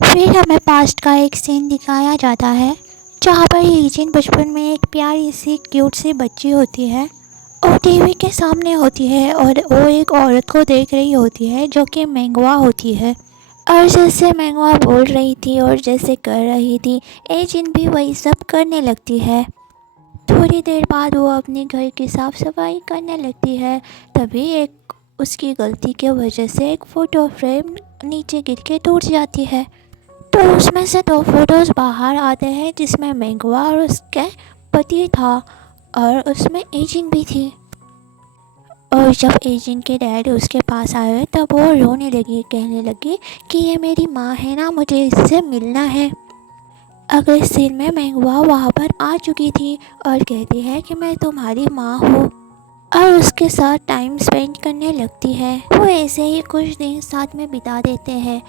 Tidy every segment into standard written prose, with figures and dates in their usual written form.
फिर हमें पास्ट का एक सीन दिखाया जाता है जहाँ पर हीजिन बचपन में एक प्यारी सी क्यूट सी बच्ची होती है और टीवी के सामने होती है और वो एक औरत को देख रही होती है जो कि मेंगवा होती है। और जैसे मेंगवा बोल रही थी और जैसे कर रही थी एजिन भी वही सब करने लगती है। थोड़ी देर बाद वो अपने घर की साफ़ सफाई करने लगती है। तभी एक उसकी गलती की वजह से एक फ़ोटो फ्रेम नीचे गिर के टूट जाती है। तो उसमें से दो फोटोज़ बाहर आते हैं जिसमें मेंगवा और उसके पति था और उसमें एजिन भी थी। और जब एजिन के डैड उसके पास आए तब वो रोने लगी, कहने लगी कि ये मेरी माँ है ना, मुझे इससे मिलना है। अगले सीन में मेंगवा वहाँ पर आ चुकी थी और कहती है कि मैं तुम्हारी माँ हूँ और उसके साथ टाइम स्पेंड करने लगती है। वो ऐसे ही कुछ दिन साथ में बिता देते हैं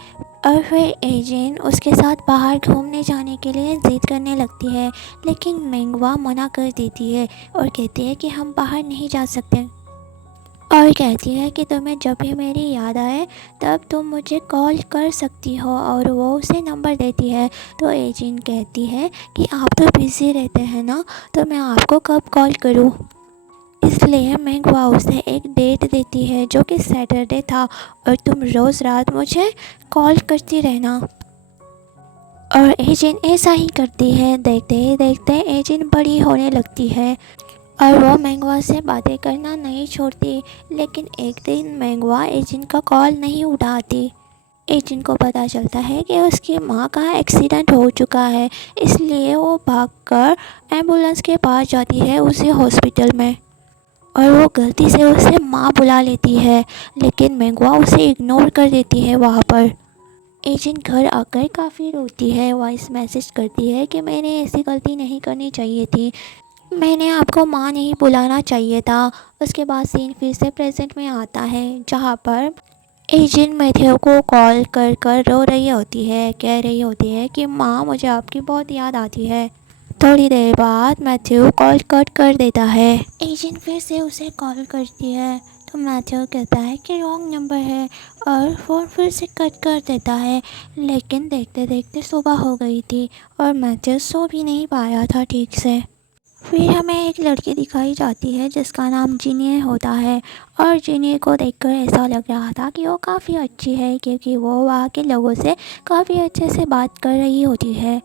और फिर एजिन उसके साथ बाहर घूमने जाने के लिए ज़िद करने लगती है, लेकिन मेंगवा मना कर देती है और कहती है कि हम बाहर नहीं जा सकते और कहती है कि तुम्हें जब भी मेरी याद आए तब तुम मुझे कॉल कर सकती हो और वो उसे नंबर देती है। तो एजिन कहती है कि आप तो बिज़ी रहते हैं ना, तो मैं आपको कब कॉल करूं। इसलिए मेंगवा उसे एक डेट देती है जो कि सैटरडे था और तुम रोज़ रात मुझे कॉल करती रहना। और एजिन ऐसा ही करती है। देखते ही देखते एजिन बड़ी होने लगती है और वो मेंगवा से बातें करना नहीं छोड़ती। लेकिन एक दिन मेंगवा एजिन का कॉल नहीं उठाती। एजिन को पता चलता है कि उसकी माँ का एक्सीडेंट हो चुका है, इसलिए वो भागकर एम्बुलेंस के पास जाती है उसी हॉस्पिटल में और वो गलती से उसे माँ बुला लेती है, लेकिन मेंगवा उसे इग्नोर कर देती है। वहाँ पर एजेंट घर आकर काफ़ी रोती है, वॉइस मैसेज करती है कि मैंने ऐसी गलती नहीं करनी चाहिए थी, मैंने आपको माँ नहीं बुलाना चाहिए था। उसके बाद सीन फिर से प्रेजेंट में आता है जहाँ पर एजेंट मैथ्यू को कॉल कर कर रो रही होती है, कह रही होती है कि माँ मुझे आपकी बहुत याद आती है। थोड़ी देर बाद मैथ्यू कॉल कट कर देता है। एजेंट फिर से उसे कॉल करती है तो मैथ्यू कहता है कि रॉन्ग नंबर है और फ़ोन फिर से कट कर देता है। लेकिन देखते देखते सुबह हो गई थी और मैथ्यू सो भी नहीं पाया था ठीक से। फिर हमें एक लड़की दिखाई जाती है जिसका नाम जिनिए होता है और जिनिए को देखकर ऐसा लग रहा था कि वो काफ़ी अच्छी है, क्योंकि वो वहाँ के लोगों से काफ़ी अच्छे से बात कर रही होती है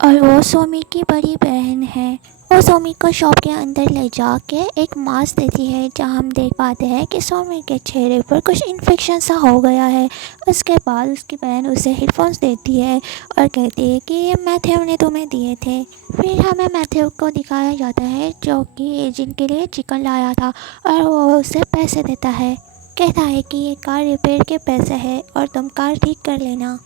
और वो सोमी की बड़ी बहन है। वो सोमी को शॉप के अंदर ले जाके एक मास्क देती है जहाँ हम देख पाते हैं कि सोमी के चेहरे पर कुछ इन्फेक्शन सा हो गया है। उसके बाद उसकी बहन उसे हेडफोन्स देती है और कहती है कि ये मैथ्यू ने तुम्हें दिए थे। फिर हमें मैथ्यू को दिखाया जाता है जो कि एजेंट के लिए चिकन लाया था और वो उसे पैसे देता है। कहता है कि ये कार रिपेयर के पैसे हैं और तुम कार ठीक कर लेना।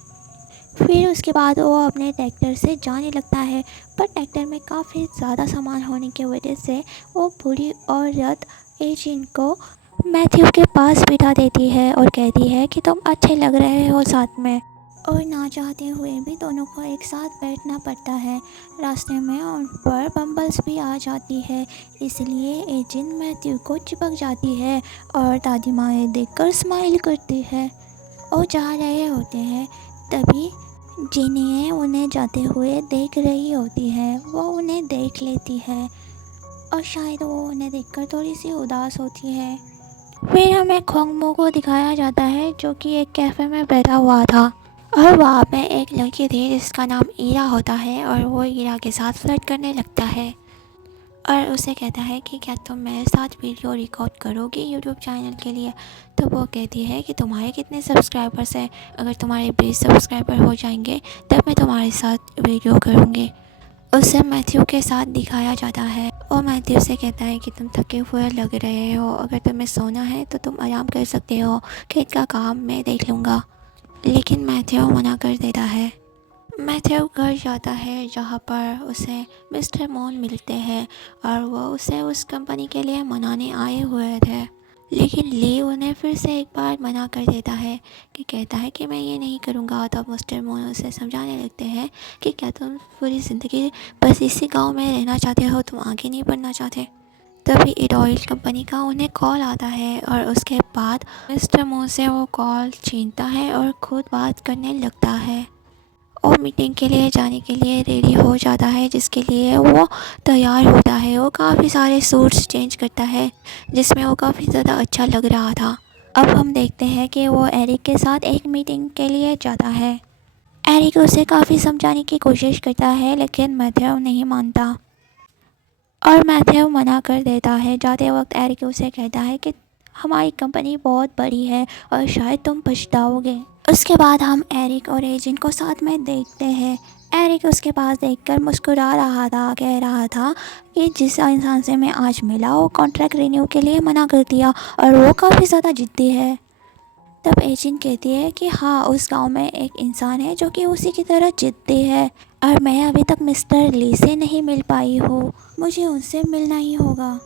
फिर उसके बाद वो अपने ट्रैक्टर से जाने लगता है, पर ट्रैक्टर में काफ़ी ज़्यादा सामान होने की वजह से वो बूढ़ी औरत एजिन को मैथ्यू के पास बिठा देती है और कहती है कि तुम अच्छे लग रहे हो साथ में। और ना चाहते हुए भी दोनों को एक साथ बैठना पड़ता है। रास्ते में उन पर बम्बल्स भी आ जाती है, इसलिए एजिन मैथ्यू को चिपक जाती है और दादी माँ देखकर स्माइल करती है और जा रहे होते हैं। तभी जिन्हें उन्हें जाते हुए देख रही होती है, वो उन्हें देख लेती है और शायद वो उन्हें देखकर थोड़ी सी उदास होती है। फिर हमें खोंगमो को दिखाया जाता है जो कि एक कैफ़े में बैठा हुआ था और वहाँ पे एक लड़की थी जिसका नाम ईरा होता है और वो ईरा के साथ फ्लर्ट करने लगता है और उसे कहता है कि क्या तुम मेरे साथ वीडियो रिकॉर्ड करोगी यूट्यूब चैनल के लिए। तो वो कहती है कि तुम्हारे कितने सब्सक्राइबर्स हैं, अगर तुम्हारे 20 सब्सक्राइबर हो जाएंगे तब मैं तुम्हारे साथ वीडियो करूँगी। उसे मैथ्यू के साथ दिखाया जाता है और मैथ्यू से कहता है कि तुम थके हुए लग रहे हो, अगर तुम्हें सोना है तो तुम आराम कर सकते हो, खेत का काम मैं देख लूँगा। लेकिन मैथ्यू मना कर देता है। मैथ्यू घर जाता है जहाँ पर उसे मिस्टर मॉन मिलते हैं और वो उसे उस कंपनी के लिए मनाने आए हुए थे। लेकिन ली उन्हें फिर से एक बार मना कर देता है कि कहता है कि मैं ये नहीं करूँगा। तब मिस्टर मॉन उसे समझाने लगते हैं कि क्या तुम पूरी ज़िंदगी बस इसी गांव में रहना चाहते हो, तुम आगे नहीं बढ़ना चाहते। तभी इडोइल कंपनी का उन्हें कॉल आता है और उसके बाद मिस्टर मॉन से वो कॉल छीनता है और खुद बात करने लगता है। मीटिंग के लिए जाने के लिए रेडी हो जाता है, जिसके लिए वो तैयार होता है। वो काफ़ी सारे सूट्स चेंज करता है जिसमें वो काफ़ी ज़्यादा अच्छा लग रहा था। अब हम देखते हैं कि वो एरिक के साथ एक मीटिंग के लिए जाता है। एरिक उसे काफ़ी समझाने की कोशिश करता है लेकिन मैथ्यू नहीं मानता और मैथ्यू मना कर देता है। जाते वक्त एरिक उसे कहता है कि हमारी कंपनी बहुत बड़ी है और शायद तुम पछताओगे। उसके बाद हम एरिक और एजेंट को साथ में देखते हैं। एरिक उसके पास देखकर मुस्कुरा रहा था, कह रहा था कि जिस इंसान से मैं आज मिला वो कॉन्ट्रैक्ट रिन्यू के लिए मना कर दिया और वो काफ़ी ज़्यादा ज़िद्दी है। तब एजेंट कहती है कि हाँ, उस गांव में एक इंसान है जो कि उसी की तरह ज़िद्दी है और मैं अभी तक मिस्टर ली से नहीं मिल पाई हूँ, मुझे उनसे मिलना ही होगा।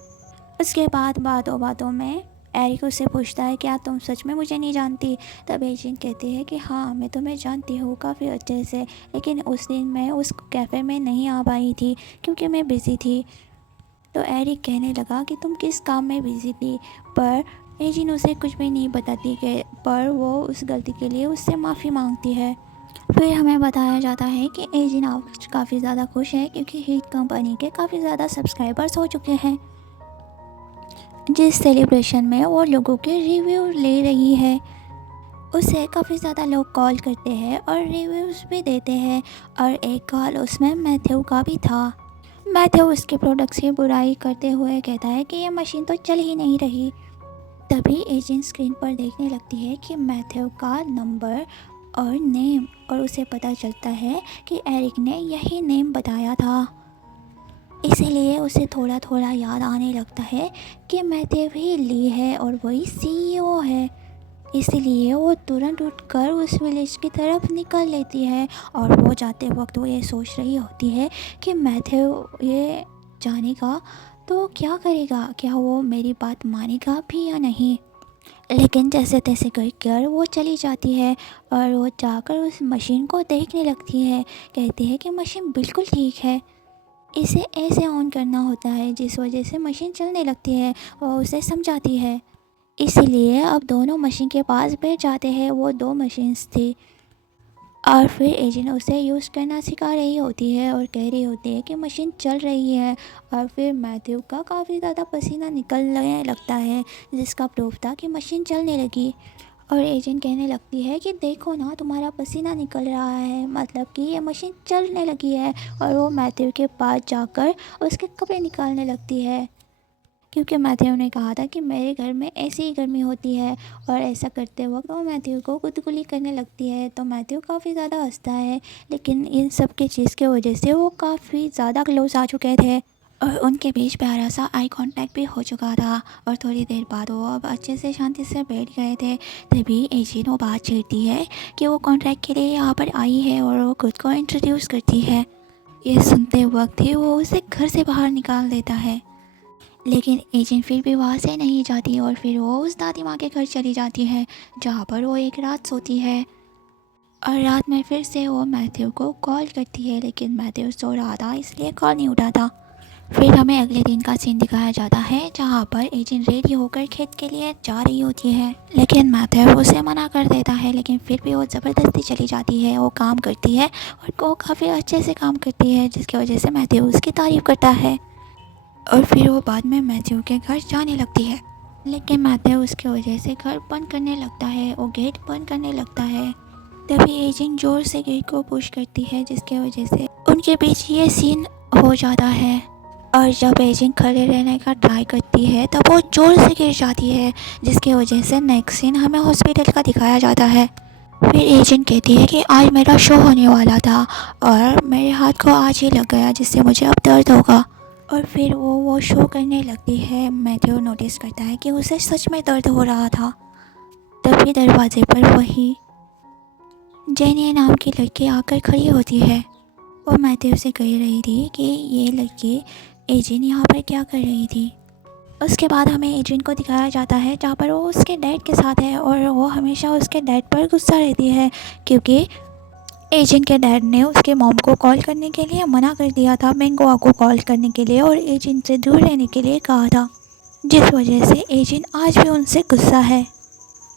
उसके बाद बातों बातों में एरिक उससे पूछता है क्या तुम सच में मुझे नहीं जानती। तब एजेंट कहती है कि हाँ, मैं तुम्हें जानती हूँ काफ़ी अच्छे से, लेकिन उस दिन मैं उस कैफ़े में नहीं आ पाई थी क्योंकि मैं बिज़ी थी। तो एरिक कहने लगा कि तुम किस काम में बिज़ी थी, पर एजेंट उसे कुछ भी नहीं बताती कि पर वो उस गलती के लिए उससे माफ़ी मांगती है। फिर हमें बताया जाता है कि एजेंट आज काफ़ी ज़्यादा खुश है क्योंकि हीट कंपनी के काफ़ी ज़्यादा सब्सक्राइबर्स हो चुके हैं, जिस सेलिब्रेशन में वो लोगों के रिव्यू ले रही है। उसे काफ़ी ज़्यादा लोग कॉल करते हैं और रिव्यूज़ भी देते हैं और एक कॉल उसमें मैथ्यू का भी था। मैथ्यू उसके प्रोडक्ट्स की बुराई करते हुए कहता है कि ये मशीन तो चल ही नहीं रही। तभी एजेंट स्क्रीन पर देखने लगती है कि मैथ्यू का नंबर और नेम, और उसे पता चलता है कि एरिक ने यही नेम बताया था। इसीलिए उसे थोड़ा थोड़ा याद आने लगता है कि मैथ्यू ही ली है और वही सीईओ है। इसीलिए वो तुरंत उठकर उस विलेज की तरफ निकल लेती है और वो जाते वक्त वो ये सोच रही होती है कि मैथ्यू ये जानेगा तो क्या करेगा, क्या वो मेरी बात मानेगा भी या नहीं। लेकिन जैसे तैसे कर वो चली जाती है और वो जाकर उस मशीन को देखने लगती है। कहती है कि मशीन बिल्कुल ठीक है, इसे ऐसे ऑन करना होता है जिस वजह से मशीन चलने लगती है। वो उसे समझाती है। इसीलिए अब दोनों मशीन के पास बैठ जाते हैं। वो दो मशीन्स थी और फिर एजेंट उसे यूज़ करना सिखा रही होती है और कह रही होती है कि मशीन चल रही है। और फिर मैथ्यू का काफ़ी ज़्यादा पसीना निकलने लगता है जिसका प्रूफ था कि मशीन चलने लगी। और एजेंट कहने लगती है कि देखो ना, तुम्हारा पसीना निकल रहा है, मतलब कि ये मशीन चलने लगी है। और वो मैथ्यू के पास जाकर उसके कपड़े निकालने लगती है क्योंकि मैथ्यू ने कहा था कि मेरे घर में ऐसी ही गर्मी होती है। और ऐसा करते वक्त वो मैथ्यू को गुदगुली करने लगती है। तो मैथ्यू काफ़ी ज़्यादा हंसता है, लेकिन इन सब की चीज़ की वजह से वो काफ़ी ज़्यादा क्लोज आ चुके थे और उनके बीच प्यारा सा आई कांटेक्ट भी हो चुका था। और थोड़ी देर बाद वो अब अच्छे से शांति से बैठ गए थे। तभी एजेंट वो बात छेड़ती है कि वो कॉन्ट्रैक्ट के लिए यहाँ पर आई है और वो खुद को इंट्रोड्यूस करती है। ये सुनते वक्त ही वो उसे घर से बाहर निकाल देता है, लेकिन एजेंट फिर भी वहाँ से नहीं जाती और फिर वो उस दादी माँ के घर चली जाती है जहाँ पर वो एक रात सोती है। और रात में फिर से वो मैथ्यू को कॉल करती है, लेकिन मैथ्यू सो रहा था इसलिए कॉल नहीं उठाता। फिर हमें अगले दिन का सीन दिखाया जाता है जहाँ पर एजेंट रेडी होकर खेत के लिए जा रही होती है, लेकिन मैथ्यू उसे मना कर देता है। लेकिन फिर भी वो ज़बरदस्ती चली जाती है। वो काम करती है और वो काफ़ी अच्छे से काम करती है जिसकी वजह से मैथ्यू उसकी तारीफ़ करता है। और फिर वो बाद में मैथ्यू के घर जाने लगती है, लेकिन मैथ्यू उसकी वजह से घर बंद करने लगता है, वो गेट बंद करने लगता है। तभी एजेंट जोर से गेट को पुश करती है जिसकी वजह से उनके बीच ये सीन हो जाता है। और जब एजेंट खड़े रहने का ट्राई करती है तब वो जोर से गिर जाती है जिसकी वजह से नेक्स्ट सीन हमें हॉस्पिटल का दिखाया जाता है। फिर एजेंट कहती है कि आज मेरा शो होने वाला था और मेरे हाथ को आज ही लग गया जिससे मुझे अब दर्द होगा। और फिर वो शो करने लगती है। मैथ्यू नोटिस करता है कि उसे सच में दर्द हो रहा था। तभी दरवाजे पर वही जेनी नाम की लड़की आकर खड़ी होती है और मैथ्यू से कह रही थी कि ये लड़की एजेंट यहाँ पर क्या कर रही थी। उसके बाद हमें एजेंट को दिखाया जाता है जहाँ पर वो उसके डैड के साथ है और वो हमेशा उसके डैड पर गुस्सा रहती है क्योंकि एजेंट के डैड ने उसके मॉम को कॉल करने के लिए मना कर दिया था, मैंगोआ को कॉल करने के लिए और एजेंट से दूर रहने के लिए कहा था, जिस वजह से एजेंट आज भी उनसे गुस्सा है।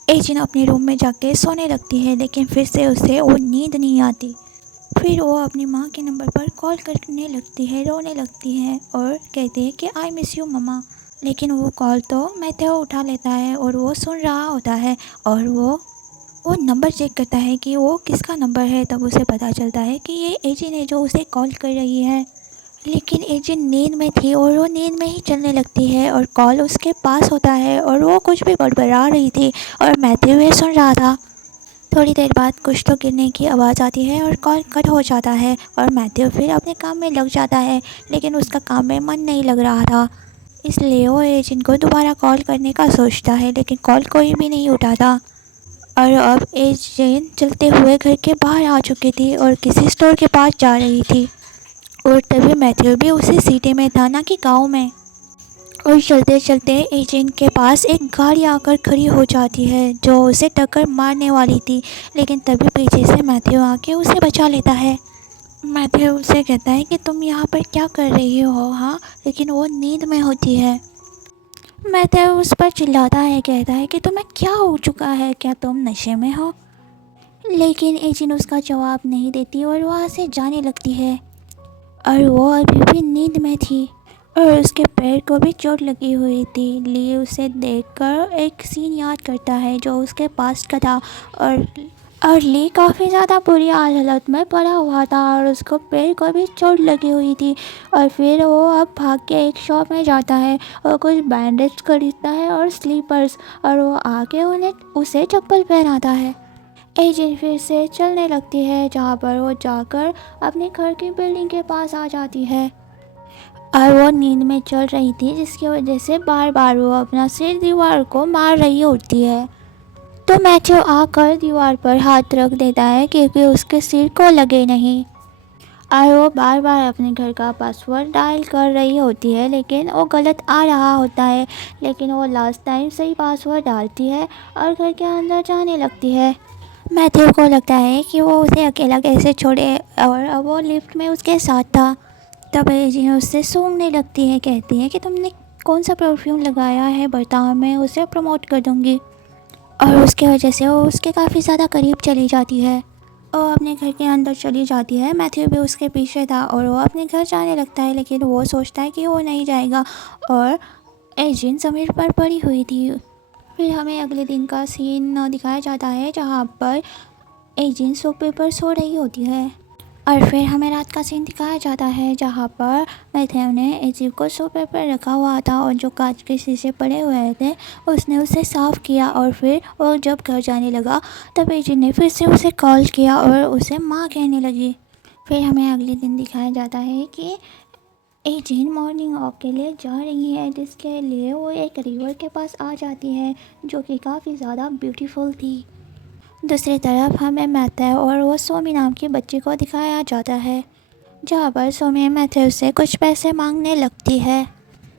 एजेंट अपने रूम में जाके सोने लगती है, लेकिन फिर से उसे वो नींद नहीं आती। फिर वो अपनी माँ के नंबर पर कॉल करने लगती है, रोने लगती है और कहती है कि आई मिस यू मम्मा। लेकिन वो कॉल तो मैथ्यू उठा लेता है और वो सुन रहा होता है और वो नंबर चेक करता है कि वो किसका नंबर है। तब उसे पता चलता है कि ये एजेंट है जो उसे कॉल कर रही है। लेकिन एजेंट नींद में थी और वो नींद में ही चलने लगती है और कॉल उसके पास होता है और वो कुछ भी बड़बड़ा रही थी और मैथ्यू ये सुन रहा था। थोड़ी देर बाद कुछ तो गिरने की आवाज़ आती है और कॉल कट हो जाता है और मैथ्यू फिर अपने काम में लग जाता है। लेकिन उसका काम में मन नहीं लग रहा था, इसलिए वो एजेंट को दोबारा कॉल करने का सोचता है, लेकिन कॉल कोई भी नहीं उठाता। और अब एजेंट चलते हुए घर के बाहर आ चुकी थी और किसी स्टोर के पास जा रही थी और तभी मैथ्यू भी उसी सिटी में था, ना कि गाँव में। और चलते चलते एजेंट के पास एक गाड़ी आकर खड़ी हो जाती है जो उसे टक्कर मारने वाली थी। लेकिन तभी पीछे से मैथ्यू आके उसे बचा लेता है। मैथ्यू उसे कहता है कि तुम यहाँ पर क्या कर रही हो, हाँ। लेकिन वो नींद में होती है। मैथ्यू उस पर चिल्लाता है, कहता है कि तुम्हें क्या हो चुका है, क्या तुम नशे में हो। लेकिन एजेंट उसका जवाब नहीं देती और वहाँ से जाने लगती है। और वो अभी भी नींद में थी और उसके पैर को भी चोट लगी हुई थी। ली उसे देखकर एक सीन याद करता है जो उसके पास का था और ली काफ़ी ज़्यादा बुरी हालत में पड़ा हुआ था और उसको पैर को भी चोट लगी हुई थी। और फिर वो अब भाग के एक शॉप में जाता है और कुछ बैंडेज खरीदता है और स्लीपर्स, और वो आके उन्हें उसे चप्पल पहनाता है। एजेंट फिर से चलने लगती है जहाँ पर वो जाकर अपने घर की बिल्डिंग के पास आ जाती है। और वो नींद में चल रही थी जिसकी वजह से बार बार वो अपना सिर दीवार को मार रही होती है। तो मैथ्यू आकर दीवार पर हाथ रख देता है क्योंकि उसके सिर को लगे नहीं। और वो बार बार अपने घर का पासवर्ड डायल कर रही होती है लेकिन वो गलत आ रहा होता है। लेकिन वो लास्ट टाइम सही पासवर्ड डालती है और घर के अंदर जाने लगती है। मैथ्यू को लगता है कि वो उसे अकेला कैसे छोड़े और अब वो लिफ्ट में उसके साथ था। तब एजेंट उससे सूंघने लगती है, कहती है कि तुमने कौन सा परफ्यूम लगाया है, बताओ, मैं उसे प्रमोट कर दूँगी। और उसके वजह से वो उसके काफ़ी ज़्यादा करीब चली जाती है और अपने घर के अंदर चली जाती है। मैथ्यू भी उसके पीछे था और वो अपने घर जाने लगता है, लेकिन वो सोचता है कि वो नहीं जाएगा और एजेंट ज़मीन पर पड़ी हुई थी। फिर हमें अगले दिन का सीन दिखाया जाता है जहाँ पर एजेंट सोफे पर सो रही होती है। और फिर हमें रात का सीन दिखाया जाता है जहाँ पर मैथ्यू ने एजेंट को सोफे पर रखा हुआ था और जो कांच के शीशे पड़े हुए थे उसने उसे साफ़ किया। और फिर वो जब घर जाने लगा तब एजेंट ने फिर से उसे कॉल किया और उसे माँ कहने लगी। फिर हमें अगले दिन दिखाया जाता है कि एजेंट मॉर्निंग वॉक के लिए जा रही है, जिसके लिए वो एक रिवर के पास आ जाती है जो कि काफ़ी ज़्यादा ब्यूटीफुल थी। दूसरी तरफ हमें मैथ्यू और वो सोमी नाम की बच्ची को दिखाया जाता है जहाँ पर सोमी मैथ्यू से कुछ पैसे मांगने लगती है।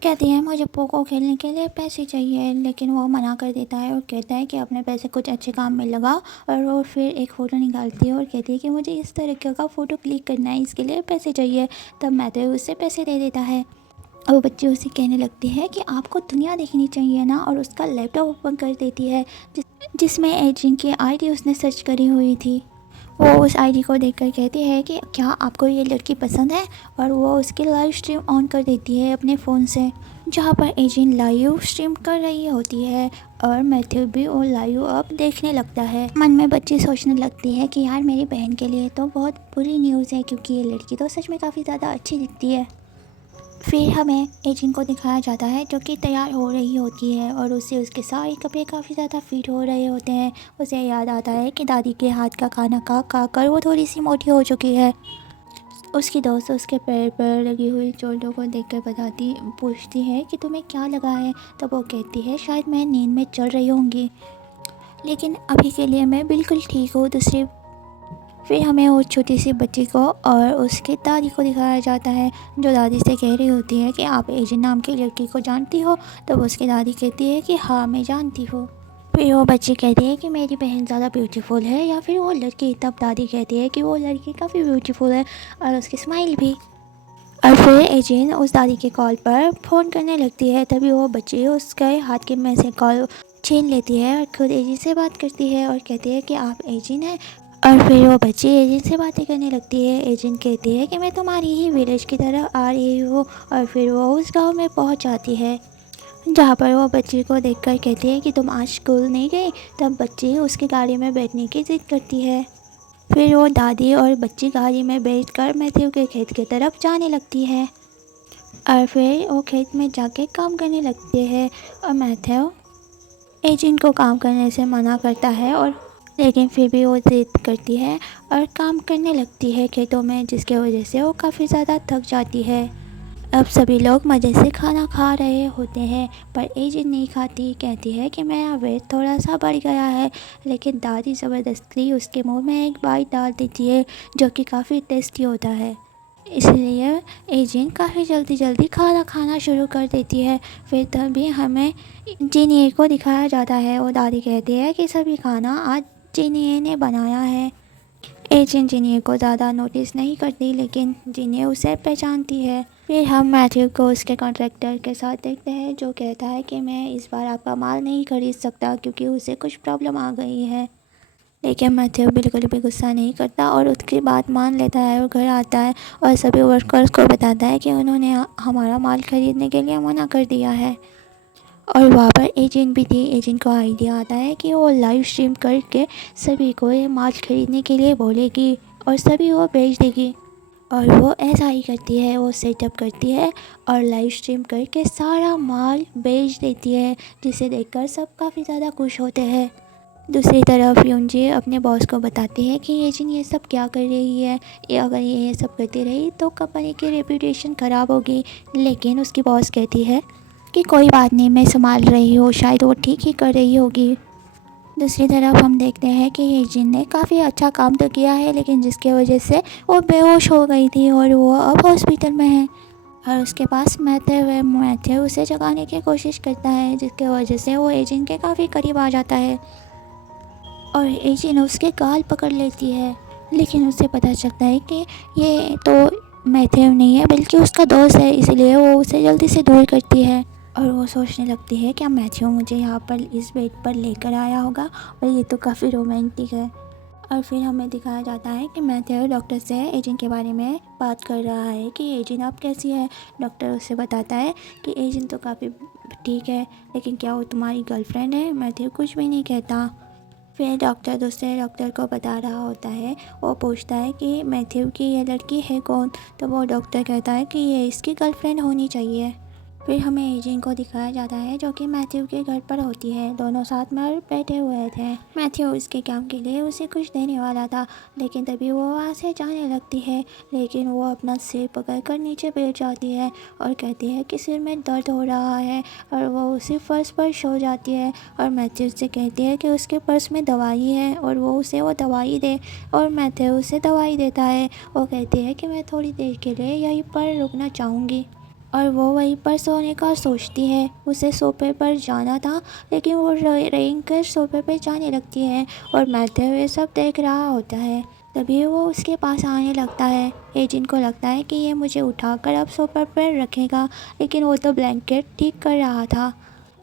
कहती है मुझे पोको खेलने के लिए पैसे चाहिए, लेकिन वो मना कर देता है और कहता है कि अपने पैसे कुछ अच्छे काम में लगाओ। और वो फिर एक फ़ोटो निकालती है और कहती है कि मुझे इस तरीके का फ़ोटो क्लिक करना है, इसके लिए पैसे चाहिए। तब मैथ्यू उससे पैसे दे देता है और वो बच्ची उसे कहने लगती है कि आपको दुनिया देखनी चाहिए ना, और उसका लैपटॉप ओपन कर देती है जिसमें एजेंट की आईडी उसने सर्च करी हुई थी। वो उस आईडी को देखकर कहती है कि क्या आपको ये लड़की पसंद है, और वो उसकी लाइव स्ट्रीम ऑन कर देती है अपने फ़ोन से जहाँ पर एजेंट लाइव स्ट्रीम कर रही होती है और मैथ्यू भी वो लाइव अब देखने लगता है। मन में बच्ची सोचने लगती है कि यार मेरी बहन के लिए तो बहुत बुरी न्यूज़ है क्योंकि ये लड़की तो सच में काफ़ी ज़्यादा अच्छी दिखती है। फिर हमें एजेंट को दिखाया जाता है जो कि तैयार हो रही होती है और उसे उसके सारे कपड़े काफ़ी ज़्यादा फिट हो रहे होते हैं। उसे याद आता है कि दादी के हाथ का खाना खा कर वो थोड़ी सी मोटी हो चुकी है। उसकी दोस्त उसके पैर पर लगी हुई चोटों को देखकर पूछती है कि तुम्हें क्या लगा है। तब वो कहती है शायद मैं नींद में चल रही होंगी, लेकिन अभी के लिए मैं बिल्कुल ठीक हूँ। फिर हमें वो छोटी सी बच्ची को और उसकी दादी को दिखाया जाता है जो दादी से कह रही होती है कि आप एजेंट नाम की लड़की को जानती हो। तब उसकी दादी कहती है कि हाँ मैं जानती हूँ। फिर वो बच्ची कहती है कि मेरी बहन ज़्यादा ब्यूटीफुल है या फिर वो लड़की। तब दादी कहती है कि वो लड़की काफ़ी ब्यूटीफुल है और उसकी स्माइल भी। और फिर एजेंट उस दादी के कॉल पर फ़ोन करने लगती है, तभी वो बच्ची उसके हाथ के में से कॉल छीन लेती है और खुद एजेंट से बात करती है और कहती है कि आप एजेंट हैं। और फिर वो बच्ची एजेंट से बातें करने लगती है। एजेंट कहती है कि मैं तुम्हारी ही विलेज की तरफ आ रही हूँ, और फिर वो उस गांव में पहुँच जाती है, जहाँ पर वो बच्ची को देखकर कहती है कि तुम आज स्कूल नहीं गई। तब बच्ची उसकी गाड़ी में बैठने की जिद करती है। फिर वो दादी और बच्ची गाड़ी में बैठकर मैथ्यू के खेत की तरफ जाने लगती है, और फिर वो खेत में जाके काम करने लगते हैं। और मैथ्यू एजेंट को काम करने से मना करता है, और लेकिन फिर भी वो जिद करती है और काम करने लगती है खेतों में, जिसके वजह से वो काफ़ी ज़्यादा थक जाती है। अब सभी लोग मज़े से खाना खा रहे होते हैं, पर एजेंट नहीं खाती। कहती है कि मेरा वेट थोड़ा सा बढ़ गया है, लेकिन दादी ज़बरदस्ती उसके मुंह में एक बाइट डाल देती है, जो कि काफ़ी टेस्टी होता है। इसलिए एजेंट काफ़ी जल्दी जल्दी खाना खाना शुरू कर देती है। फिर तभी हमें जीनिए को दिखाया जाता है, और दादी कहती है कि सभी खाना आज जीनिए ने बनाया है। एजेंट जीनिए को ज़्यादा नोटिस नहीं करती, लेकिन जीनिए उसे पहचानती है। फिर हम मैथ्यू को उसके कॉन्ट्रैक्टर के साथ देखते हैं, जो कहता है कि मैं इस बार आपका माल नहीं खरीद सकता क्योंकि उसे कुछ प्रॉब्लम आ गई है। लेकिन मैथ्यू बिल्कुल भी गुस्सा नहीं करता और उसकी बात मान लेता है और घर आता है और सभी वर्कर्स को बताता है कि उन्होंने हमारा माल खरीदने के लिए मना कर दिया है। और वहाँ पर एजेंट भी थी। एजेंट को आइडिया आता है कि वो लाइव स्ट्रीम करके सभी को ये माल खरीदने के लिए बोलेगी और सभी वो भेज देगी। और वो ऐसा ही करती है, वो सेटअप करती है और लाइव स्ट्रीम करके सारा माल बेच देती है, जिसे देखकर सब काफ़ी ज़्यादा खुश होते हैं। दूसरी तरफ यूनजी अपने बॉस को बताती है कि एजेंट ये सब क्या कर रही है, ये अगर ये सब करती रही तो कंपनी की रेपुटेशन ख़राब होगी। लेकिन उसकी बॉस कहती है कि कोई बात नहीं, मैं संभाल रही हूँ, शायद वो ठीक ही कर रही होगी। दूसरी तरफ हम देखते हैं कि एजेंट ने काफ़ी अच्छा काम तो किया है, लेकिन जिसके वजह से वो बेहोश हो गई थी और वो अब हॉस्पिटल में है। और उसके पास मैथ्यू उसे जगाने की कोशिश करता है, जिसके वजह से वो एजेंट के काफ़ी करीब आ जाता है और एजेंट उसके गाल पकड़ लेती है। लेकिन उसे पता चलता है कि ये तो मैथ्यू नहीं है बल्कि उसका दोस्त है, इसलिए वो उसे जल्दी से दूर करती है। और वो सोचने लगती है क्या मैथ्यू मुझे यहाँ पर इस बेड पर लेकर आया होगा, और ये तो काफ़ी रोमांटिक है। और फिर हमें दिखाया जाता है कि मैथ्यू डॉक्टर से एजेंट के बारे में बात कर रहा है कि एजेंट आप कैसी है। डॉक्टर उसे बताता है कि एजेंट तो काफ़ी ठीक है, लेकिन क्या वो तुम्हारी गर्लफ्रेंड है। मैथ्यू कुछ भी नहीं कहता। फिर डॉक्टर दूसरे डॉक्टर को बता रहा होता है। वो पूछता है कि मैथ्यू की ये लड़की है कौन। तो वो डॉक्टर कहता है कि ये इसकी गर्लफ्रेंड होनी चाहिए। फिर हमें एजेंट को दिखाया जाता है, जो कि मैथ्यू के घर पर होती है। दोनों साथ में बैठे हुए थे। मैथ्यू उसके काम के लिए उसे कुछ देने वाला था, लेकिन तभी वो वहाँ से जाने लगती है। लेकिन वो अपना सिर पकड़कर नीचे बैठ जाती है और कहती है कि सिर में दर्द हो रहा है, और वो उसी फर्श पर सो जाती है। और मैथ्यू से कहती है कि उसके पर्स में दवाई है और वो उसे वो दवाई दे, और मैथ्यू उसे दवाई देता है। वो कहती है कि मैं थोड़ी देर के लिए यहीं पर रुकना चाहूँगी, और वो वहीं पर सोने का सोचती है। उसे सोफे पर जाना था, लेकिन वो रेंग कर सोफे पर जाने लगती है और मैथ्यू ये सब देख रहा होता है। तभी वो उसके पास आने लगता है। एजेंट को लगता है कि ये मुझे उठाकर अब सोफे पर रखेगा, लेकिन वो तो ब्लैंकेट ठीक कर रहा था।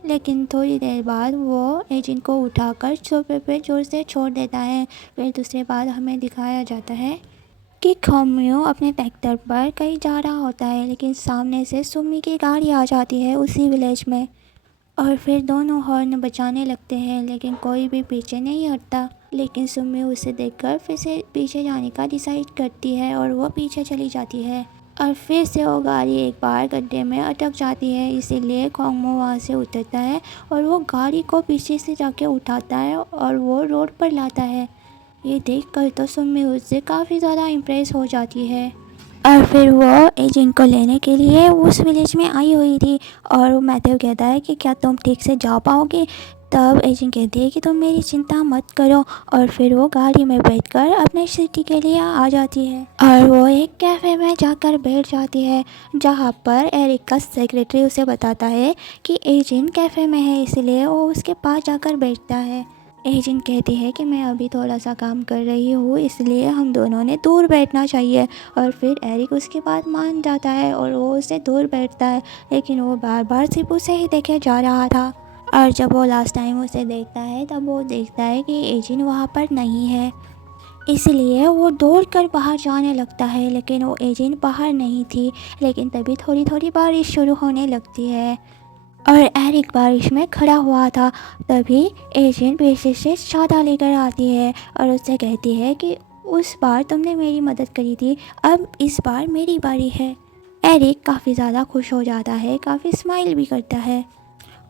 लेकिन थोड़ी देर बाद वो एजेंट को उठाकर सोफे पर जोर से छोड़ देता है। फिर दूसरे बाद हमें दिखाया जाता है कि खोम्यो अपने ट्रैक्टर पर कहीं जा रहा होता है, लेकिन सामने से सुमी की गाड़ी आ जाती है उसी विलेज में। और फिर दोनों हॉर्न बजाने लगते हैं, लेकिन कोई भी पीछे नहीं हटता। लेकिन सुमी उसे देखकर फिर से पीछे जाने का डिसाइड करती है और वो पीछे चली जाती है। और फिर से वो गाड़ी एक बार गड्ढे में अटक जाती है, इसीलिए खोम्यो वहाँ से उतरता है और वो गाड़ी को पीछे से जाके उठाता है और वो रोड पर लाता है। ये देखकर तो सुमी उससे काफ़ी ज़्यादा इम्प्रेस हो जाती है। और फिर वो एजेंट को लेने के लिए उस विलेज में आई हुई थी, और वो मैथ्यू कहता है कि क्या तुम ठीक से जा पाओगे। तब एजेंट कहती है कि तुम मेरी चिंता मत करो, और फिर वो गाड़ी में बैठकर अपने सिटी के लिए आ जाती है और वो एक कैफ़े में जाकर बैठ जाती है, जहाँ पर एरिक का सेक्रेटरी उसे बताता है कि एजेंट कैफ़े में है, इसलिए वो उसके पास जाकर बैठता है। एजेंट कहती है कि मैं अभी थोड़ा सा काम कर रही हूँ, इसलिए हम दोनों ने दूर बैठना चाहिए। और फिर एरिक उसकी बात मान जाता है और वो उससे दूर बैठता है, लेकिन वो बार बार सिर्फ उसे ही देखे जा रहा था। और जब वो लास्ट टाइम उसे देखता है, तब वो देखता है कि एजेंट वहाँ पर नहीं है। इसलिए वो दौड़कर बाहर जाने लगता है, लेकिन वो एजेंट बाहर नहीं थी। लेकिन तभी थोड़ी थोड़ी बारिश शुरू होने लगती है और एरिक बारिश में खड़ा हुआ था। तभी एजेंट पीछे से छाता लेकर आती है और उससे कहती है कि उस बार तुमने मेरी मदद करी थी, अब इस बार मेरी बारी है। एरिक काफ़ी ज़्यादा खुश हो जाता है, काफ़ी स्माइल भी करता है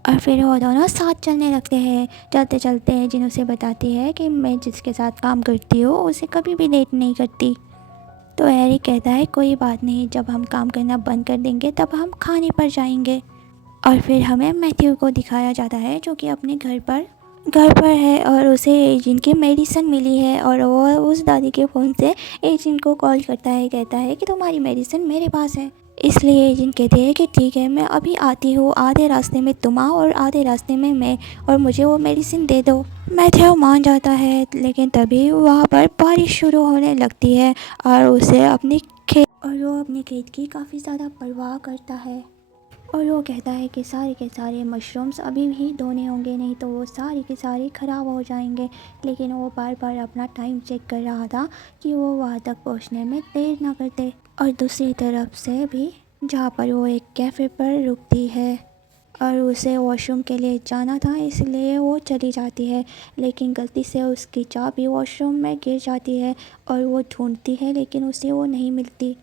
और फिर वो दोनों साथ चलने लगते हैं। चलते चलते जिन उसे बताती है कि मैं जिसके साथ काम करती हूँ उसे कभी भी लेट नहीं करती। तो एरिक कहता है कोई बात नहीं, जब हम काम करना बंद कर देंगे तब हम खाने पर जाएंगे। और फिर हमें मैथ्यू को दिखाया जाता है जो कि अपने घर पर है और उसे एजेंट की मेडिसिन मिली है और वो उस दादी के फ़ोन से एजेंट को कॉल करता है, कहता है कि तुम्हारी मेडिसिन मेरे पास है। इसलिए एजेंट कहते हैं कि ठीक है, मैं अभी आती हूँ, आधे रास्ते में तुम आओ और आधे रास्ते में मैं, और मुझे वो मेडिसिन दे दो। मैथ्यू मान जाता है, लेकिन तभी वहाँ पर बारिश शुरू होने लगती है और वो अपने खेत की काफ़ी ज़्यादा परवाह करता है और वो कहता है कि सारे के सारे मशरूम्स अभी भी धोने होंगे, नहीं तो वो सारे के सारे ख़राब हो जाएंगे। लेकिन वो बार बार अपना टाइम चेक कर रहा था कि वो वहाँ तक पहुँचने में देर ना करते। और दूसरी तरफ से भी जहाँ पर वो एक कैफ़े पर रुकती है और उसे वॉशरूम के लिए जाना था, इसलिए वो चली जाती है। लेकिन गलती से उसकी चाबी वॉशरूम में गिर जाती है और वो ढूंढती है, लेकिन उसे वो नहीं मिलती।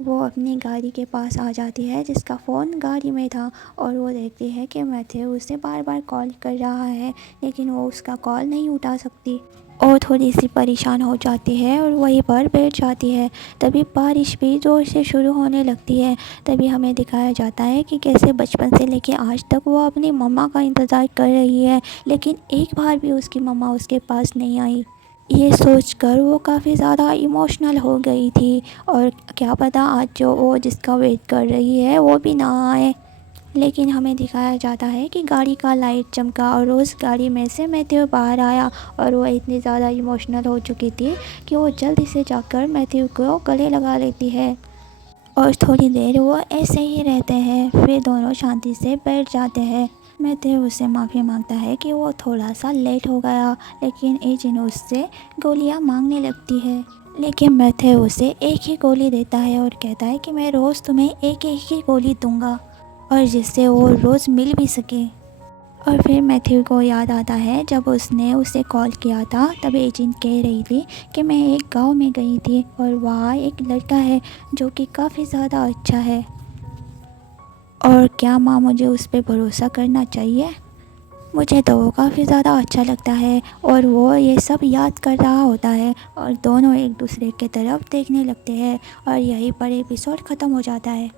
वो अपनी गाड़ी के पास आ जाती है जिसका फ़ोन गाड़ी में था और वो देखती है कि मैथ्यू उसे बार बार कॉल कर रहा है, लेकिन वो उसका कॉल नहीं उठा सकती और थोड़ी सी परेशान हो जाती है और वहीं पर बैठ जाती है। तभी बारिश भी ज़ोर से शुरू होने लगती है। तभी हमें दिखाया जाता है कि कैसे बचपन से लेके आज तक वो अपनी मम्मा का इंतज़ार कर रही है, लेकिन एक बार भी उसकी मम्मा उसके पास नहीं आई। ये सोचकर वो काफ़ी ज़्यादा इमोशनल हो गई थी और क्या पता आज जो वो जिसका वेट कर रही है वो भी ना आए। लेकिन हमें दिखाया जाता है कि गाड़ी का लाइट चमका और उस गाड़ी में से मैथ्यू बाहर आया और वो इतनी ज़्यादा इमोशनल हो चुकी थी कि वो जल्दी से जाकर मैथ्यू को गले लगा लेती है और थोड़ी देर वो ऐसे ही रहते हैं। फिर दोनों शांति से बैठ जाते हैं। मैथ्यू उससे माफ़ी मांगता है कि वो थोड़ा सा लेट हो गया, लेकिन एजेंट उससे गोलियां मांगने लगती है। लेकिन मैथ्यू उसे एक ही गोली देता है और कहता है कि मैं रोज़ तुम्हें एक एक ही गोली दूंगा और जिससे वो रोज़ मिल भी सके। और फिर मैथ्यू को याद आता है जब उसने उसे कॉल किया था, तब एजेंट कह रही थी कि मैं एक गांव में गई थी और वहाँ एक लड़का है जो कि काफ़ी ज़्यादा अच्छा है और क्या माँ मुझे उस पर भरोसा करना चाहिए। मुझे तो वो काफ़ी ज़्यादा अच्छा लगता है और वो ये सब याद कर रहा होता है और दोनों एक दूसरे के तरफ देखने लगते हैं और यहीं पर एपिसोड ख़त्म हो जाता है।